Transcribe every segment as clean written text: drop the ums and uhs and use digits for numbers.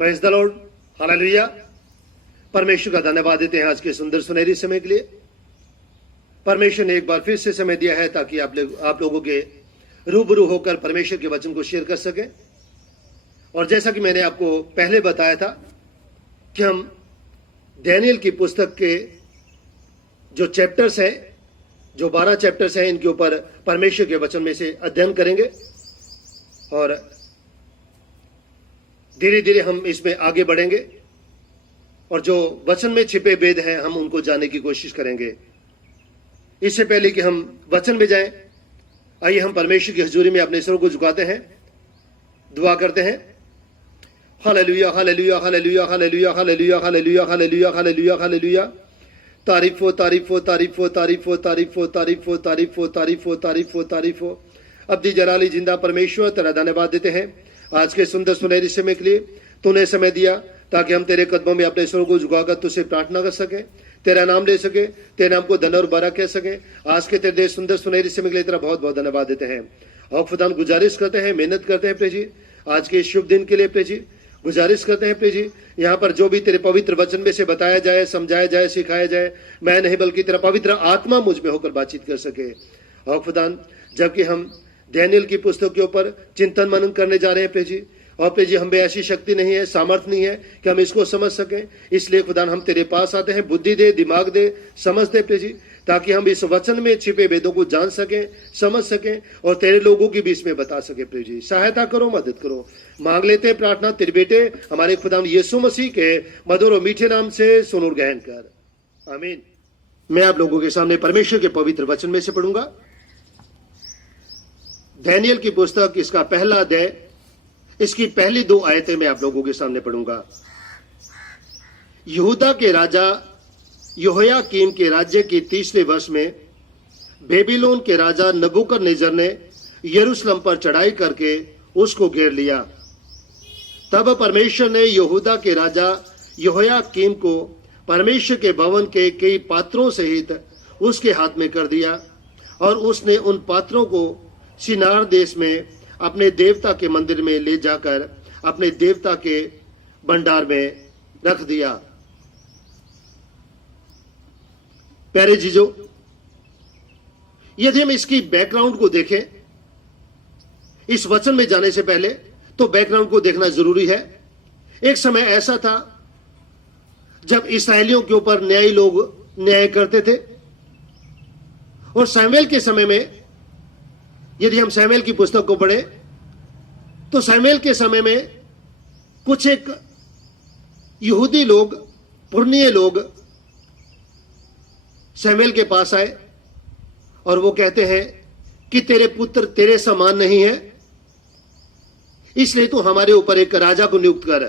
Praise the Lord, hallelujah. परमेश्वर का धन्यवाद देते हैं आज के सुंदर सुनहरी समय के लिए। परमेश्वर ने एक बार फिर से समय दिया है ताकि आप लोगों के रूबरू होकर परमेश्वर के वचन को शेयर कर सके। और जैसा कि मैंने आपको पहले बताया था कि हम दानियेल की पुस्तक के जो चैप्टर्स हैं, जो 12 चैप्टर्स हैं, इनके ऊपर परमेश्वर के वचन में से अध्ययन करेंगे और धीरे धीरे हम इसमें आगे बढ़ेंगे और जो वचन में छिपे भेद हैं हम उनको जानने की कोशिश करेंगे। इससे पहले कि हम वचन में जाएं, आइए हम परमेश्वर की हजूरी में अपने सिरों को झुकाते हैं, दुआ करते हैं। Hallelujah, hallelujah, hallelujah, hallelujah, hallelujah, hallelujah, hallelujah, hallelujah, hallelujah. तारीफ हो, तारीफ हो, तारीफ हो, तारीफ हो, तारीफ हो, तारीफ हो, तारीफ हो, तारीफ हो, तारीफ हो, तारीफ हो। अब्दी जलाली जिंदा परमेश्वर, तेरा धन्यवाद देते हैं आज के सुंदर सुनहरी समय के लिए। तूने समय दिया ताकि हम तेरे कदमों में अपने सिरों को झुकाकर तुझसे प्रार्थना कर सके, तेरा नाम ले सके, तेरे नाम को धन और बड़ा कह सके। आज के तेरे सुंदर सुनहरी समय के लिए तेरा बहुत बहुत धन्यवाद देते हैं और खुदा गुजारिश करते हैं, मेहनत करते हैं प्रभु जी आज के शुभ दिन के लिए। प्रभु जी गुजारिश करते हैं प्रभु जी, यहाँ पर जो भी तेरे पवित्र वचन में से बताया जाए, समझाया जाए, सिखाया जाए, मैं नहीं बल्कि तेरा पवित्र आत्मा मुझ में होकर बातचीत कर सके। और खुदा जबकि हम दानियेल की पुस्तक के ऊपर चिंतन मनन करने जा रहे हैं प्रभु जी, और प्रभु जी हम में ऐसी शक्ति नहीं है, सामर्थ्य नहीं है कि हम इसको समझ सकें। इसलिए खुदा हम तेरे पास आते हैं, बुद्धि दे, दिमाग दे, समझ दे प्रभु जी, ताकि हम इस वचन में छिपे वेदों को जान सकें, समझ सकें और तेरे लोगों की भी इसमें बता सके। प्रभु जी सहायता करो, मदद करो। मांग लेते हैं प्रार्थना तेरे बेटे हमारे खुदा यीशु मसीह के मधुर और मीठे नाम से सुन और ग्रहण कर, आमीन। मैं आप लोगों के सामने परमेश्वर के पवित्र वचन में से पढ़ूंगा। दानियेल की पुस्तक, इसका पहला अध्याय, इसकी पहली 2 आयतें मैं आप लोगों के सामने पढ़ूंगा। यहूदा के राजा यहोयाकीम के राज्य के 30वें वर्ष में बेबीलोन के राजा नबूकदनेस्सर ने यरूशलेम पर चढ़ाई करके उसको घेर लिया। तब परमेश्वर ने यहूदा के राजा यहोयाकीम को परमेश्वर के भवन के कई पात्रों सहित उसके हाथ में कर दिया और उसने उन पात्रों को शिनार देश में अपने देवता के मंदिर में ले जाकर अपने देवता के भंडार में रख दिया। प्यारे जीजो, यदि हम इसकी बैकग्राउंड को देखें, इस वचन में जाने से पहले तो बैकग्राउंड को देखना जरूरी है। एक समय ऐसा था जब इस्राएलियों के ऊपर न्यायी लोग न्याय करते थे और शमूएल के समय में, यदि हम शमूएल की पुस्तक को पढ़े तो शमूएल के समय में कुछ एक यहूदी लोग, पुरनिये लोग शमूएल के पास आए और वो कहते हैं कि तेरे पुत्र तेरे समान नहीं है, इसलिए तू हमारे ऊपर एक राजा को नियुक्त कर।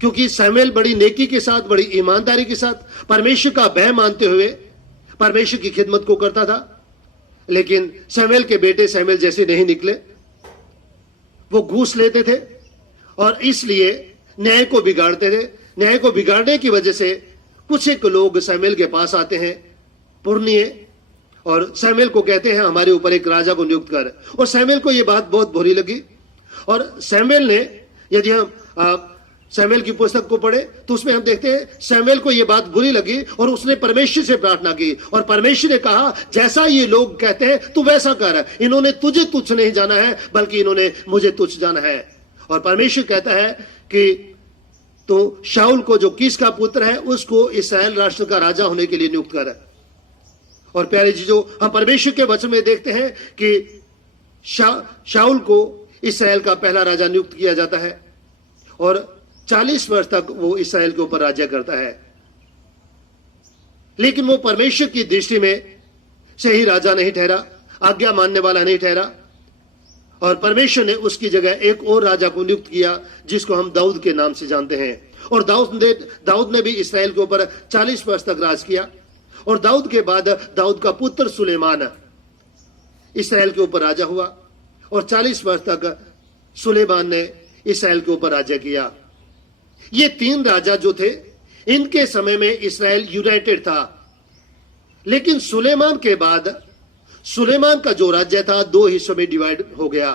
क्योंकि शमूएल बड़ी नेकी के साथ, बड़ी ईमानदारी के साथ, परमेश्वर का भय मानते हुए परमेश्वर की खिदमत को करता था। लेकिन शमूएल के बेटे शमूएल जैसे नहीं निकले, वो घूस लेते थे और इसलिए न्याय को बिगाड़ते थे। न्याय को बिगाड़ने की वजह से कुछ एक लोग शमूएल के पास आते हैं, पुरनिये, और शमूएल को कहते हैं हमारे ऊपर एक राजा को नियुक्त कर। और शमूएल को यह बात बहुत बुरी लगी और शमूएल ने, यदि हम शमूएल की पुस्तक को पढ़े तो उसमें हम देखते हैं शमूएल को यह बात बुरी लगी और उसने परमेश्वर से प्रार्थना की और परमेश्वर ने कहा जैसा ये लोग कहते हैं तू वैसा कर। इन्होंने तुझे तुच्छ नहीं जाना है बल्कि इन्होंने मुझे तुच्छ जाना है। और परमेश्वर कहता है कि तो शाऊल को, जो कीस का पुत्र है, उसको इस्राएल राष्ट्र का राजा होने के लिए नियुक्त कर। और प्यारे जीजो, हम परमेश्वर के वचन में देखते हैं कि शाऊल को इस्राएल का पहला राजा नियुक्त किया जाता है और 40 वर्ष तक वो इस्राएल के ऊपर राज्य करता है। लेकिन वो परमेश्वर की दृष्टि में सही राजा नहीं ठहरा, आज्ञा मानने वाला नहीं ठहरा और परमेश्वर ने उसकी जगह एक और राजा को नियुक्त किया जिसको हम दाऊद के नाम से जानते हैं। और दाऊद ने भी इस्राएल के ऊपर 40 वर्ष तक राज किया। और दाऊद के बाद दाऊद का पुत्र सुलेमान इस्राएल के ऊपर राजा हुआ और 40 वर्ष तक सुलेमान ने इस्राएल के ऊपर राज्य किया। ये 3 राजा जो थे, इनके समय में इस्राएल यूनाइटेड था। लेकिन सुलेमान के बाद सुलेमान का जो राज्य था 2 हिस्सों में डिवाइड हो गया।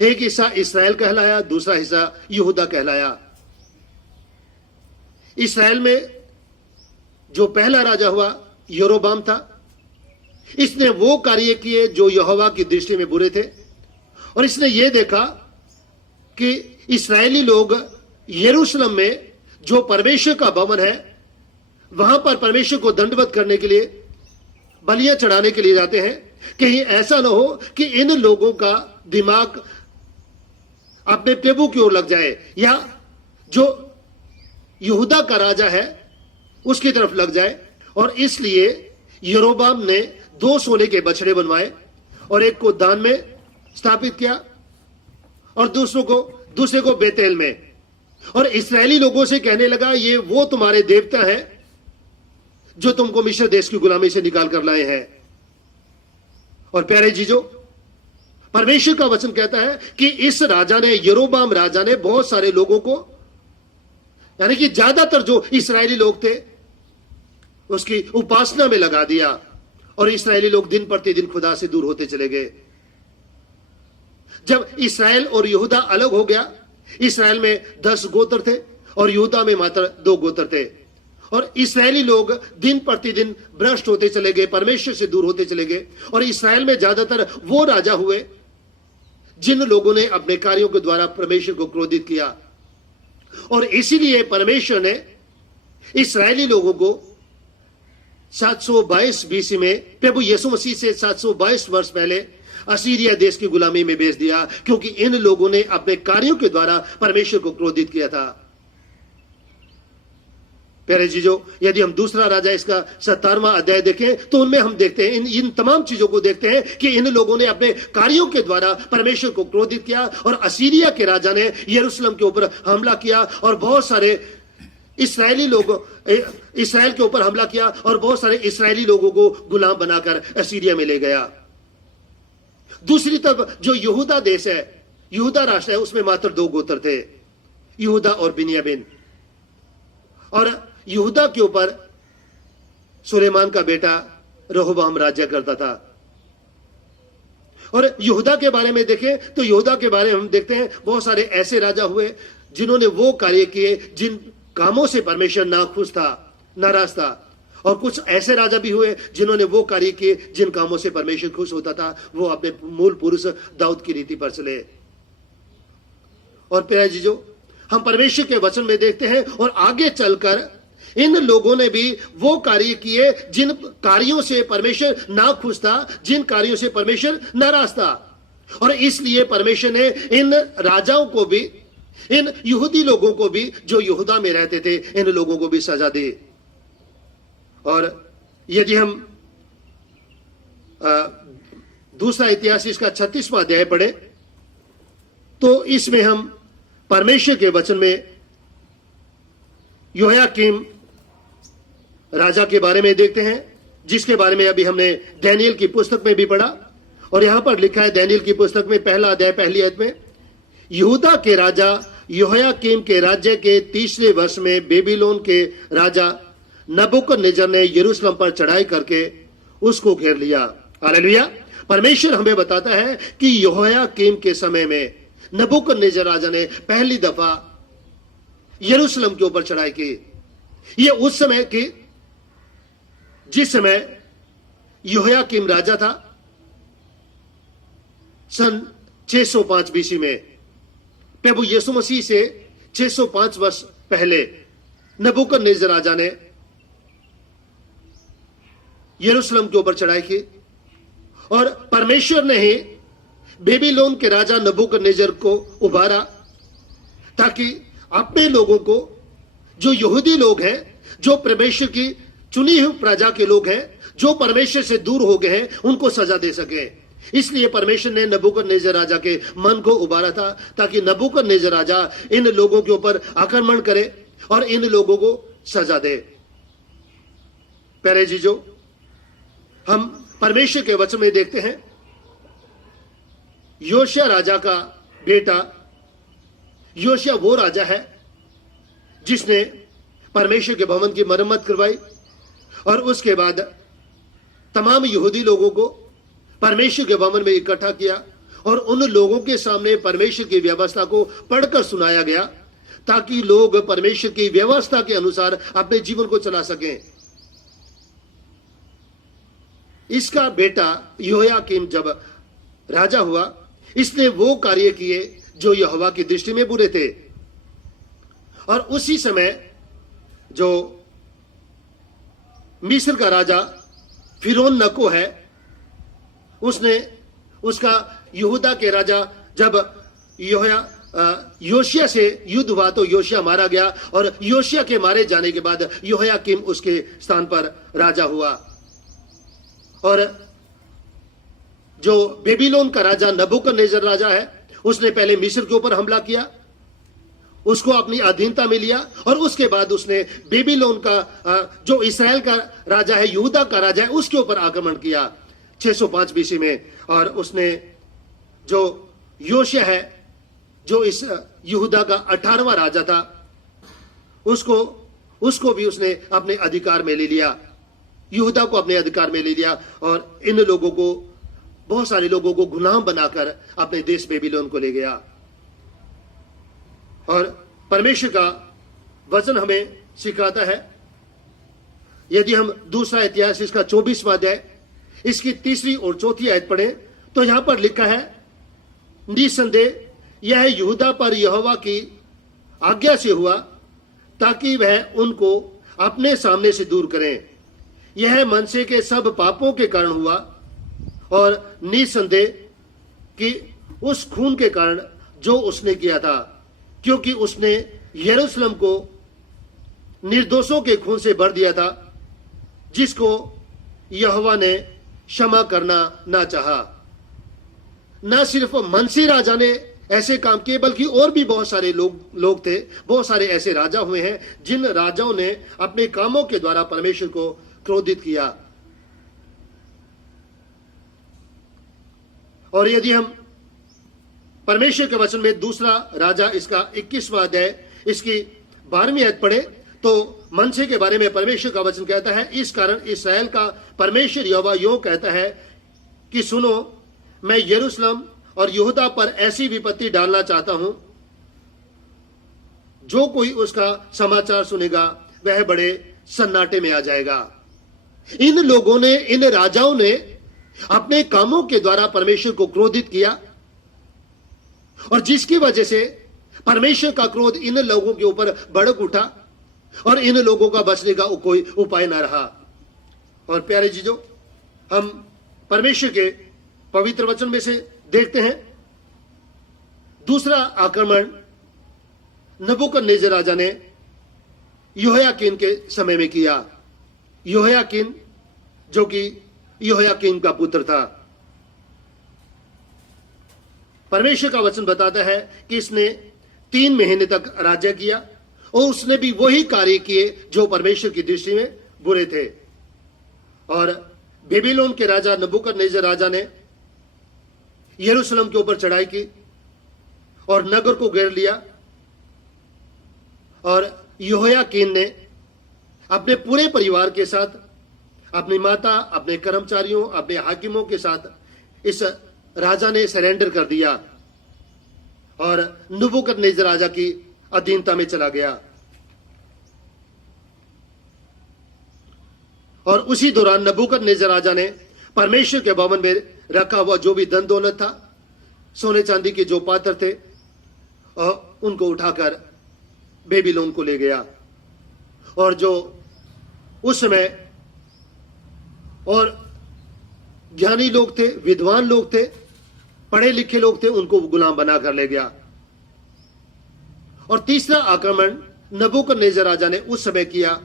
एक हिस्सा इस्राएल कहलाया, दूसरा हिस्सा यहूदा कहलाया। इस्राएल में जो पहला राजा हुआ यरोबाम था। इसने वो कार्य किए जो यहोवा की दृष्टि में बुरे थे, और इसने ये देखा कि इस्राएली लोग यरूशलेम में जो परमेश्वर का भवन है वहां पर परमेश्वर को दंडवत करने के लिए, बलियां चढ़ाने के लिए जाते हैं। कहीं ऐसा ना हो कि इन लोगों का दिमाग अपने प्रभु की ओर लग जाए, या जो यहूदा का राजा है उसकी तरफ लग जाए। और इसलिए यरोबाम ने 2 सोने के बछड़े बनवाए और एक को दान में स्थापित किया और दूसरे को बेतेल में, और इस्राएली लोगों से कहने लगा, ये वो तुम्हारे देवता हैं जो तुमको मिस्र देश की गुलामी से निकाल कर लाए हैं। और प्यारे जीजो, परमेश्वर का वचन कहता है कि इस राजा ने, यरोबाम राजा ने बहुत सारे लोगों को, यानी कि ज्यादातर जो इस्राएली लोग थे उसकी उपासना में लगा दिया, और इस्राएली लोग दिन प्रतिदिन खुदा से दूर होते चले गए। जब इस्राएल और यहूदा अलग हो गया, इस्राएल में 10 गोत्र थे और यहूदा में मात्र 2 गोत्र थे, और इस्राएली लोग दिन प्रतिदिन भ्रष्ट होते चले गए, परमेश्वर से दूर होते चले गए। और इस्राएल में ज्यादातर वो राजा हुए जिन लोगों ने अपने कार्यों के द्वारा परमेश्वर को क्रोधित किया, और इसीलिए परमेश्वर ने इस्राएली लोगों को 722 बीसी में, प्रभु यीशु मसीह से 722 वर्ष पहले असीरिया देश की गुलामी में भेज दिया, क्योंकि इन लोगों ने अपने कार्यों के द्वारा परमेश्वर को क्रोधित किया था। प्यारे जीजो, यदि हम दूसरा राजा इसका 17वां अध्याय देखें तो उनमें हम देखते हैं, इन तमाम चीजों को देखते हैं कि इन लोगों ने अपने कार्यों के द्वारा परमेश्वर को क्रोधित किया, और असीरिया के राजा ने यरूशलेम के ऊपर हमला किया और बहुत सारे इस्राएली लोग इस्राएल के ऊपर हमला किया और बहुत सारे इस्राएली लोगों को गुलाम बनाकर असीरिया में ले गया। दूसरी तरफ जो यहूदा देश है, यहूदा राष्ट्र है, उसमें मात्र 2 गोत्र थे, यहूदा और बिन्यामीन। और यहूदा के ऊपर सुलेमान का बेटा रहोबाम राज्य करता था। और यहूदा के बारे में देखें तो यहूदा के बारे में हम देखते हैं बहुत सारे ऐसे राजा हुए जिन्होंने वो कार्य किए जिन कामों से परमेश्वर नाखुश था, नाराज था, और कुछ ऐसे राजा भी हुए जिन्होंने वो कार्य किए जिन कामों से परमेश्वर खुश होता था। वो अपने मूल पुरुष दाऊद की रीति पर चले। और प्यारे जीजो, हम परमेश्वर के वचन में देखते हैं, और आगे चलकर इन लोगों ने भी वो कार्य किए जिन कार्यों से परमेश्वर नाखुश था, जिन कार्यों से परमेश्वर नाराज था। और इसलिए परमेश्वर ने इन राजाओं को भी, इन यहूदी लोगों को भी जो यहूदा में रहते थे, इन लोगों को भी सजा दी। और यदि हम दूसरा इतिहास इसका 36वां अध्याय पढ़े तो इसमें हम परमेश्वर के वचन में योयाकीम राजा के बारे में देखते हैं, जिसके बारे में अभी हमने दानियेल की पुस्तक में भी पढ़ा। और यहां पर लिखा है दानियेल की पुस्तक में 1 अध्याय 1 आयत में, यहूदा के राजा योयाकीम के राज्य के 30वें वर्ष में बेबीलोन के राजा नबूकदनेस्सर ने यरूशलेम पर चढ़ाई करके उसको घेर लिया। हालेलुया। परमेश्वर हमें बताता है कि यहोयाकीम के समय में नबूकदनेस्सर राजा ने पहली दफा यरूशलेम के ऊपर चढ़ाई की। यह उस समय की जिस समय यहोयाकीम राजा था, सन 605 बीसी में। प्रभु यीशु मसीह से 605 वर्ष पहले नबूकदनेस्सर राजा ने यरूशलेम के ऊपर चढ़ाई की, और परमेश्वर ने ही बेबीलोन के राजा नबूकदनेस्सर को उभारा ताकि अपने लोगों को, जो यहूदी लोग हैं, जो परमेश्वर की चुनी हुई प्रजा के लोग हैं, जो परमेश्वर से दूर हो गए हैं, उनको सजा दे सके। इसलिए परमेश्वर ने नबूकदनेस्सर राजा के मन को उभारा था ताकि नबूकदनेस्सर राजा इन लोगों के ऊपर आक्रमण करे और इन लोगों को सजा दे। प्यारे जीजो, हम परमेश्वर के वचन में देखते हैं योशिया राजा का बेटा योशिया वो राजा है जिसने परमेश्वर के भवन की मरम्मत करवाई, और उसके बाद तमाम यहूदी लोगों को परमेश्वर के भवन में इकट्ठा किया और उन लोगों के सामने परमेश्वर की व्यवस्था को पढ़कर सुनाया गया ताकि लोग परमेश्वर की व्यवस्था के अनुसार अपने जीवन को चला सकें। इसका बेटा यहोयाकीम जब राजा हुआ, इसने वो कार्य किए जो यहोवा की दृष्टि में बुरे थे। और उसी समय जो मिस्र का राजा फिरौन नको है, उसका यहूदा के राजा जब योशिया से युद्ध हुआ तो योशिया मारा गया और योशिया के मारे जाने के बाद यहोयाकीम उसके स्थान पर राजा हुआ। और जो बेबीलोन का राजा नबूकदनेस्सर राजा है, उसने पहले मिस्र के ऊपर हमला किया, उसको अपनी अधीनता में लिया और उसके बाद उसने बेबीलोन का जो इस्राएल का राजा है, यहूदा का राजा है, उसके ऊपर आक्रमण किया 605 बीसी में। और उसने जो योशिया है, जो इस यहूदा का 18वां राजा था, उसको भी उसने अपने अधिकार में ले लिया, यहूदा को अपने अधिकार में ले लिया और इन लोगों को, बहुत सारे लोगों को गुलाम बनाकर अपने देश बेबीलोन को ले गया। और परमेश्वर का वचन हमें सिखाता है, यदि हम दूसरा इतिहास इसका 24वां अध्याय इसकी 3री और 4थी आयत पढ़ें तो यहां पर लिखा है, निसंदेह यह यहूदा पर यहोवा की आज्ञा से हुआ ताकि वह उनको अपने सामने से दूर करें। यह मनसे के सब पापों के कारण हुआ और निसंदेह कि उस खून के कारण जो उसने किया था, क्योंकि उसने यरूशलेम को निर्दोषों के खून से भर दिया था, जिसको यहोवा ने क्षमा करना ना चाहा। न सिर्फ मनसी राजा ने ऐसे काम किए बल्कि और भी बहुत सारे लोग थे, बहुत सारे ऐसे राजा हुए हैं जिन राजाओं ने अपने कामों के द्वारा परमेश्वर को क्रोधित किया। और यदि हम परमेश्वर के वचन में दूसरा राजा इसका 21वां अध्याय इसकी 12वीं आयत पढ़े तो मनसे के बारे में परमेश्वर का वचन कहता है, इस कारण इस्राएल का परमेश्वर यहोवा यूं कहता है कि सुनो, मैं यरूशलेम और यहूदा पर ऐसी विपत्ति डालना चाहता हूं, जो कोई उसका समाचार सुनेगा वह बड़े सन्नाटे में आ जाएगा। इन लोगों ने, इन राजाओं ने अपने कामों के द्वारा परमेश्वर को क्रोधित किया और जिसकी वजह से परमेश्वर का क्रोध इन लोगों के ऊपर भड़क उठा और इन लोगों का बचने का कोई उपाय ना रहा। और प्यारे जीजों, हम परमेश्वर के पवित्र वचन में से देखते हैं, दूसरा आक्रमण नबूकदनेस्सर राजा ने यहोयाकीन के समय में किया। यहोयाकीन जो कि यहोयाकीम का पुत्र था। परमेश्वर का वचन बताता है कि इसने 3 महीने तक राज्य किया और उसने भी वही कार्य किए जो परमेश्वर की दृष्टि में बुरे थे। और बेबीलोन के राजा नबूकदनेस्सर राजा ने यरूशलेम के ऊपर चढ़ाई की और नगर को घेर लिया और यहोयाकीन ने अपने पूरे परिवार के साथ, अपनी माता, अपने कर्मचारियों, अपने हाकिमों के साथ इस राजा ने सरेंडर कर दिया और नबूकदनेस्सर राजा की अधीनता में चला गया। और उसी दौरान नबूकदनेस्सर राजा ने परमेश्वर के भवन में रखा हुआ जो भी धन दौलत था, सोने चांदी के जो पात्र थे, और उनको उठाकर बेबीलोन को ले गया। और जो उस समय और ज्ञानी लोग थे, विद्वान लोग थे, पढ़े लिखे लोग थे, उनको गुलाम बनाकर ले गया। और तीसरा आक्रमण नबूकदनेस्सर राजा ने उस समय किया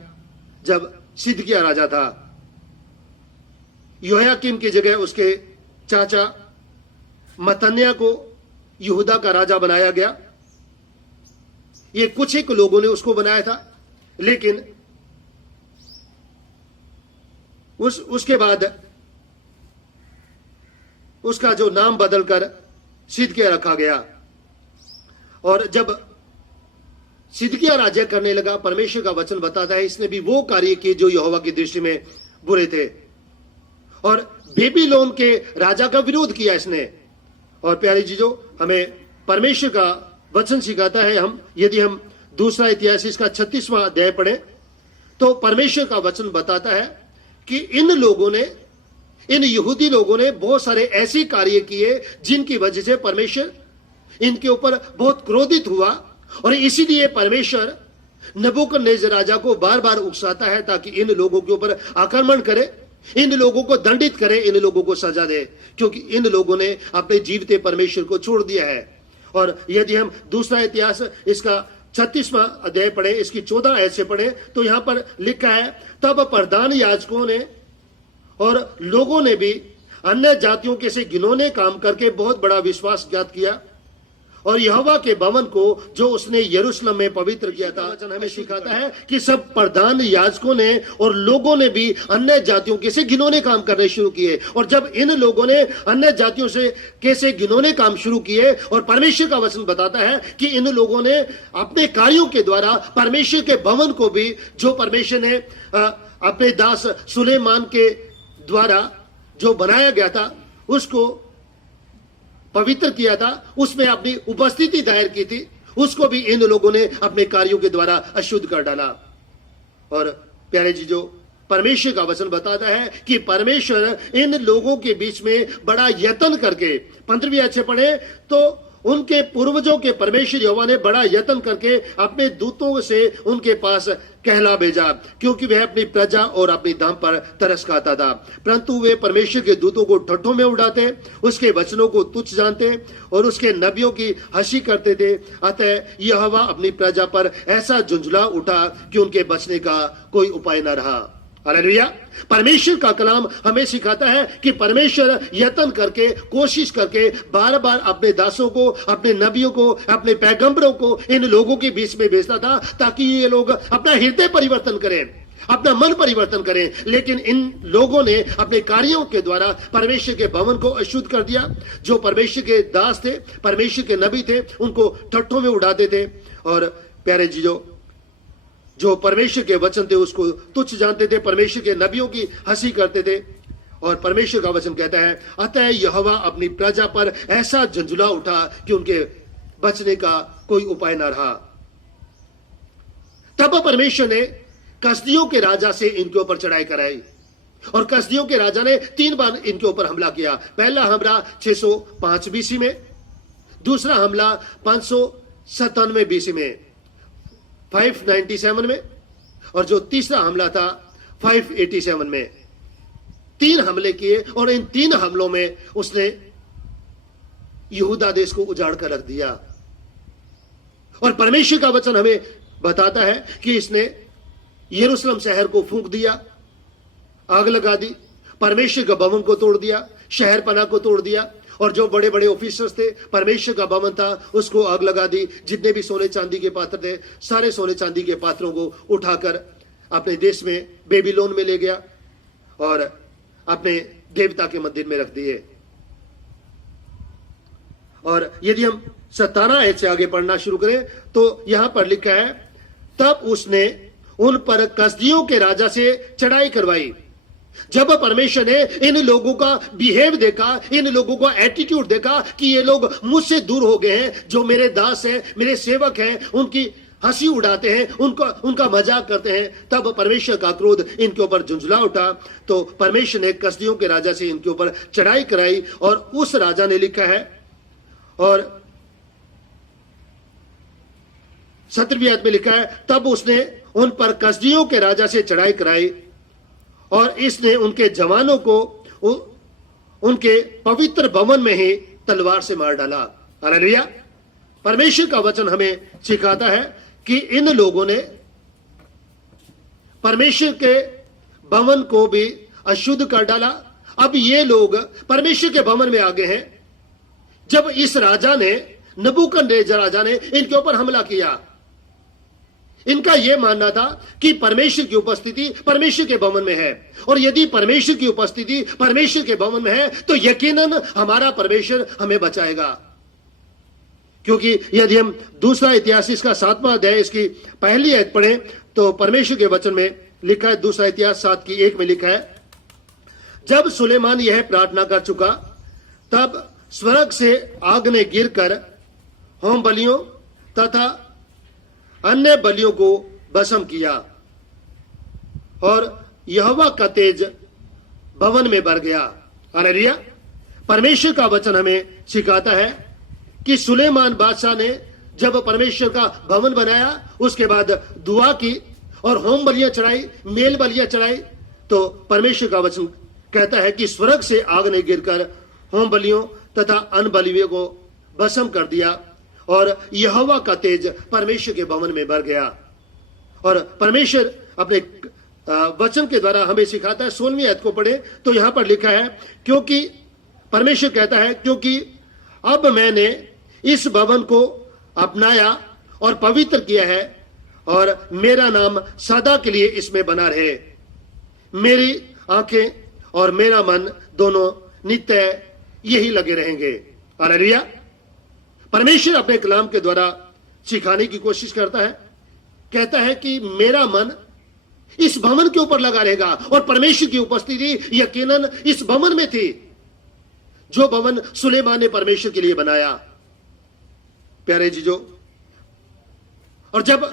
जब सिदकिय्याह राजा था। यहोयाकीम की जगह उसके चाचा मत्तन्याह को यहूदा का राजा बनाया गया। ये कुछ एक लोगों ने उसको बनाया था, लेकिन उसके बाद उसका जो नाम बदलकर सिदकिय्याह रखा गया। और जब सिदकिय्याह राज्य करने लगा, परमेश्वर का वचन बताता है इसने भी वो कार्य किए जो यहोवा की दृष्टि में बुरे थे और बेबीलोन के राजा का विरोध किया इसने और प्यारे चीजों, हमें परमेश्वर का वचन सिखाता है, यदि हम दूसरा इतिहास इसका 36वां अध्याय पढ़ें तो परमेश्वर का वचन बताता है कि इन यहूदी लोगों ने बहुत सारे ऐसे कार्य किए जिनकी वजह से परमेश्वर इनके ऊपर बहुत क्रोधित हुआ, और इसीलिए परमेश्वर नबूकदनेस्सर राजा को बार बार उकसाता है ताकि इन लोगों के ऊपर आक्रमण करे, इन लोगों को दंडित करे, इन लोगों को सजा दे, क्योंकि इन लोगों ने अपने जीवते परमेश्वर को छोड़ दिया है। और यदि हम दूसरा इतिहास इसका 36वां अध्याय पढ़े, इसकी 14 आयत से पढ़े तो यहां पर लिखा है, तब प्रधान याजकों ने और लोगों ने भी अन्य जातियों के से घिनौने काम करके बहुत बड़ा विश्वासघात किया, और यहोवा के भवन को जो उसने यरूशलेम में पवित्र किया था। वचन हमें सिखाता है कि सब प्रधान याजकों ने और लोगों ने भी अन्य जातियों के से घिनौने काम करने शुरू किए, और जब इन लोगों ने अन्य जातियों से कैसे घिनौने काम शुरू किए, और परमेश्वर का वचन बताता है कि इन लोगों ने अपने कार्यों के द्वारा परमेश्वर के भवन को भी, जो परमेश्वर ने अपने दास सुलेमान के द्वारा जो बनाया गया था उसको पवित्र किया था, उसमें अपनी उपस्थिति दायर की थी, उसको भी इन लोगों ने अपने कार्यों के द्वारा अशुद्ध कर डाला। और प्यारे जी, जो परमेश्वर का वचन बताता है कि परमेश्वर इन लोगों के बीच में बड़ा यत्न करके, 15वीं आयत से पढ़े तो उनके पूर्वजों के परमेश्वर यहोवा ने बड़ा यत्न करके अपने दूतों से उनके पास कहला भेजा, क्योंकि वह अपनी प्रजा और अपनी दाम पर तरस खाता था, परंतु वे परमेश्वर के दूतों को ठट्ठों में उड़ाते, उसके वचनों को तुच्छ जानते और उसके नबियों की हंसी करते थे। अतः यहोवा अपनी प्रजा पर ऐसा झुंझला उठा कि उनके बचने का कोई उपाय न रहा। हालेलुया। परमेश्वर का कलाम हमें सिखाता है कि परमेश्वर यत्न करके, कोशिश करके बार बार अपने दासों को, अपने नबियों को, अपने पैगंबरों को इन लोगों के बीच में भेजता था ताकि ये लोग अपना हृदय परिवर्तन करें, अपना मन परिवर्तन करें। लेकिन इन लोगों ने अपने कार्यों के द्वारा परमेश्वर के भवन को अशुद्ध कर दिया। जो परमेश्वर के दास थे, परमेश्वर के नबी थे, उनको ठट्ठों में उड़ाते थे, और प्यारे जी, जो परमेश्वर के वचन थे उसको तुच्छ जानते थे, परमेश्वर के नबियों की हंसी करते थे। और परमेश्वर का वचन कहता है, अतः यहोवा अपनी प्रजा पर ऐसा झंझुला उठा कि उनके बचने का कोई उपाय न रहा। तब परमेश्वर ने कसदियों के राजा से इनके ऊपर चढ़ाई कराई, और कसदियों के राजा ने 3 बार इनके ऊपर हमला किया। पहला हमला 605 बीसी में, दूसरा हमला 597 बीसी में, 597 में, और जो तीसरा हमला था 587 में। 3 हमले किए, और इन 3 हमलों में उसने यहूदा देश को उजाड़ कर रख दिया। और परमेश्वर का वचन हमें बताता है कि इसने यरूशलेम शहर को फूंक दिया, आग लगा दी, परमेश्वर का भवन को तोड़ दिया, शहर पनाह को तोड़ दिया, और जो बड़े बड़े ऑफिसर्स थे, परमेश्वर का भवन था, उसको आग लगा दी। जितने भी सोने चांदी के पात्र थे, सारे सोने चांदी के पात्रों को उठाकर अपने देश में बेबीलोन में ले गया और अपने देवता के मंदिर में रख दिए। और यदि हम 17 आयत से आगे पढ़ना शुरू करें तो यहां पर लिखा है, तब उसने उन पर कसदियों के राजा से चढ़ाई करवाई। जब परमेश्वर ने इन लोगों का बिहेव देखा, इन लोगों का एटीट्यूड देखा कि ये लोग मुझसे दूर हो गए हैं, जो मेरे दास हैं, मेरे सेवक हैं, उनकी हंसी उड़ाते हैं, उनका मजाक करते हैं, तब परमेश्वर का क्रोध इनके ऊपर झुंझला उठा। तो परमेश्वर ने कसदियों के राजा से इनके ऊपर चढ़ाई कराई, और उस राजा ने लिखा है, और 17वीं आयत में लिखा है, तब उसने उन पर कसदियों के राजा से चढ़ाई कराई, और इसने उनके जवानों को उनके पवित्र भवन में ही तलवार से मार डाला। हालेलुया। परमेश्वर का वचन हमें सिखाता है कि इन लोगों ने परमेश्वर के भवन को भी अशुद्ध कर डाला। अब ये लोग परमेश्वर के भवन में आ गए हैं। जब इस राजा ने, नबूकदनेस्सर राजा ने इनके ऊपर हमला किया, इनका यह मानना था कि परमेश्वर की उपस्थिति परमेश्वर के भवन में है, और यदि परमेश्वर की उपस्थिति परमेश्वर के भवन में है तो यकीनन हमारा परमेश्वर हमें बचाएगा। क्योंकि यदि हम दूसरा इतिहास इसका 7वां अध्याय इसकी पहली आयत पढ़ें तो परमेश्वर के वचन में लिखा है, दूसरा इतिहास 7:1 में लिखा है, जब सुलेमान यह प्रार्थना कर चुका तब स्वर्ग से आग ने गिरकर होम बलियों तथा अन्य बलियों को भस्म किया और यहोवा का तेज भवन में भर गया। हालेलुया। परमेश्वर का वचन हमें सिखाता है कि सुलेमान बादशाह ने जब परमेश्वर का भवन बनाया, उसके बाद दुआ की और होम बलियां चढ़ाई, मेल बलियां चढ़ाई, तो परमेश्वर का वचन कहता है कि स्वर्ग से आग ने गिरकर होम बलियों तथा अन्य बलियों को भस्म कर दिया और यहोवा का तेज परमेश्वर के भवन में भर गया। और परमेश्वर अपने वचन के द्वारा हमें सिखाता है। 16वीं आयत को पढ़े तो यहां पर लिखा है, क्योंकि परमेश्वर कहता है, क्योंकि अब मैंने इस भवन को अपनाया और पवित्र किया है और मेरा नाम सदा के लिए इसमें बना रहे। मेरी आंखें और मेरा मन दोनों नित्य यही लगे रहेंगे। हालेलुया। परमेश्वर अपने कलाम के द्वारा सिखाने की कोशिश करता है, कहता है कि मेरा मन इस भवन के ऊपर लगा रहेगा और परमेश्वर की उपस्थिति यकीनन इस भवन में थी, जो भवन सुलेमान ने परमेश्वर के लिए बनाया। प्यारे जीजो, और जब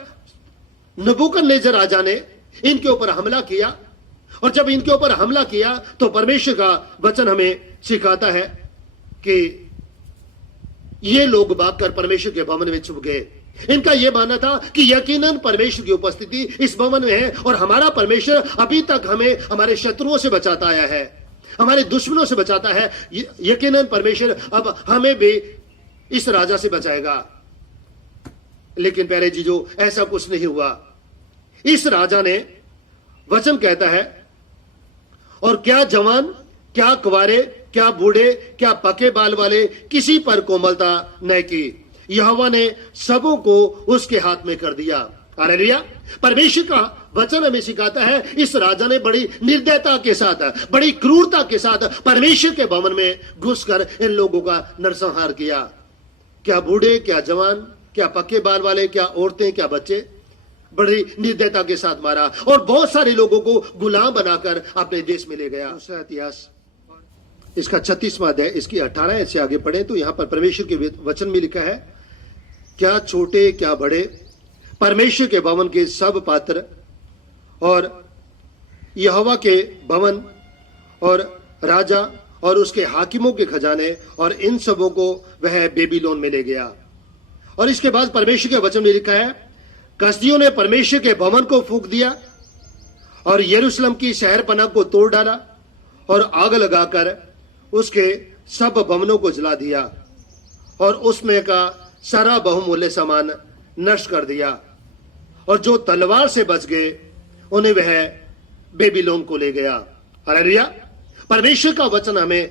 नबूकदनेस्सर राजा ने इनके ऊपर हमला किया, और जब इनके ऊपर हमला किया तो परमेश्वर का वचन हमें सिखाता है कि ये लोग भागकर परमेश्वर के भवन में छुप गए। इनका यह मानना था कि यकीनन परमेश्वर की उपस्थिति इस भवन में है और हमारा परमेश्वर अभी तक हमें हमारे शत्रुओं से बचाता आया है, हमारे दुश्मनों से बचाता है। यकीनन परमेश्वर अब हमें भी इस राजा से बचाएगा। लेकिन प्यारे जीजो, ऐसा कुछ नहीं हुआ। इस राजा ने, वचन कहता है, और क्या जवान, क्या कुंवारे, क्या बूढ़े, क्या पके बाल वाले किसी पर कोमलता न की, यहोवा ने सबों को उसके हाथ में कर दिया। हालेलुया। परमेश्वर का वचन हमें सिखाता है, इस राजा ने बड़ी निर्दयता के साथ, बड़ी क्रूरता के साथ परमेश्वर के भवन में घुसकर इन लोगों का नरसंहार किया। क्या बूढ़े, क्या जवान, क्या पक्के बाल वाले, क्या औरतें, क्या बच्चे, बड़ी निर्दयता के साथ मारा और बहुत सारे लोगों को गुलाम बनाकर अपने देश में ले गया। दूसरा इतिहास इसका 36वां अध्याय, इसकी 18 से आगे पढ़े तो यहां पर परमेश्वर के वचन में लिखा है, क्या छोटे क्या बड़े, परमेश्वर के भवन के सब पात्र और यहोवा के भवन और राजा और उसके हाकिमों के खजाने और इन सबों को वह बेबीलोन में ले गया। और इसके बाद परमेश्वर के वचन में लिखा है, कसदियों ने परमेश्वर के भवन को फूंक दिया और यरूशलेम की शहरपनाह को तोड़ डाला और आग लगाकर उसके सब भवनों को जला दिया और उसमें का सारा बहुमूल्य सामान नष्ट कर दिया, और जो तलवार से बच गए उन्हें वह बेबीलोन को ले गया। हालेलुया। परमेश्वर का वचन हमें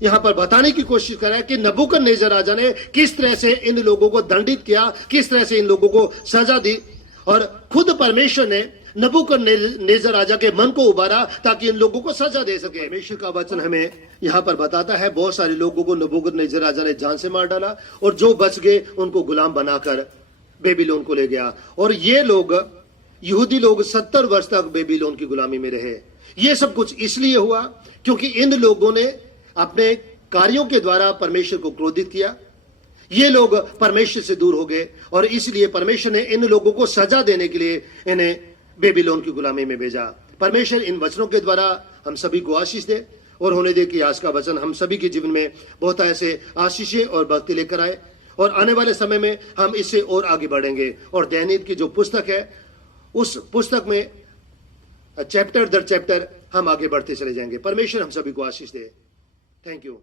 यहां पर बताने की कोशिश कर रहा है कि नबूकदनेस्सर राजा ने किस तरह से इन लोगों को दंडित किया, किस तरह से इन लोगों को सजा दी, और खुद परमेश्वर ने नबूकदनेस्सर राजा के मन को उबारा ताकि इन लोगों को सजा दे सके। परमेश्वर का वचन हमें यहां पर बताता है, बहुत सारे लोगों को नबूकदनेस्सर राजा ने जान से मार डाला और जो बच गए उनको गुलाम बनाकर बेबीलोन को ले गया। और ये लोग, यहूदी लोग 70 वर्ष तक बेबीलोन की गुलामी में रहे। ये सब कुछ इसलिए हुआ क्योंकि इन लोगों ने अपने कार्यों के द्वारा परमेश्वर को क्रोधित किया। ये लोग परमेश्वर से दूर हो गए और इसलिए परमेश्वर ने इन लोगों को सजा देने के लिए इन्हें बेबीलोन की गुलामी में भेजा। परमेश्वर इन वचनों के द्वारा हम सभी को आशीष दे और होने दे कि आज का वचन हम सभी के जीवन में बहुत ऐसे आशीषें और भक्ति लेकर आए और आने वाले समय में हम इससे और आगे बढ़ेंगे और दैनिक की जो पुस्तक है उस पुस्तक में चैप्टर दर चैप्टर हम आगे बढ़ते चले जाएंगे। परमेश्वर हम सभी को आशीष दे। Thank you.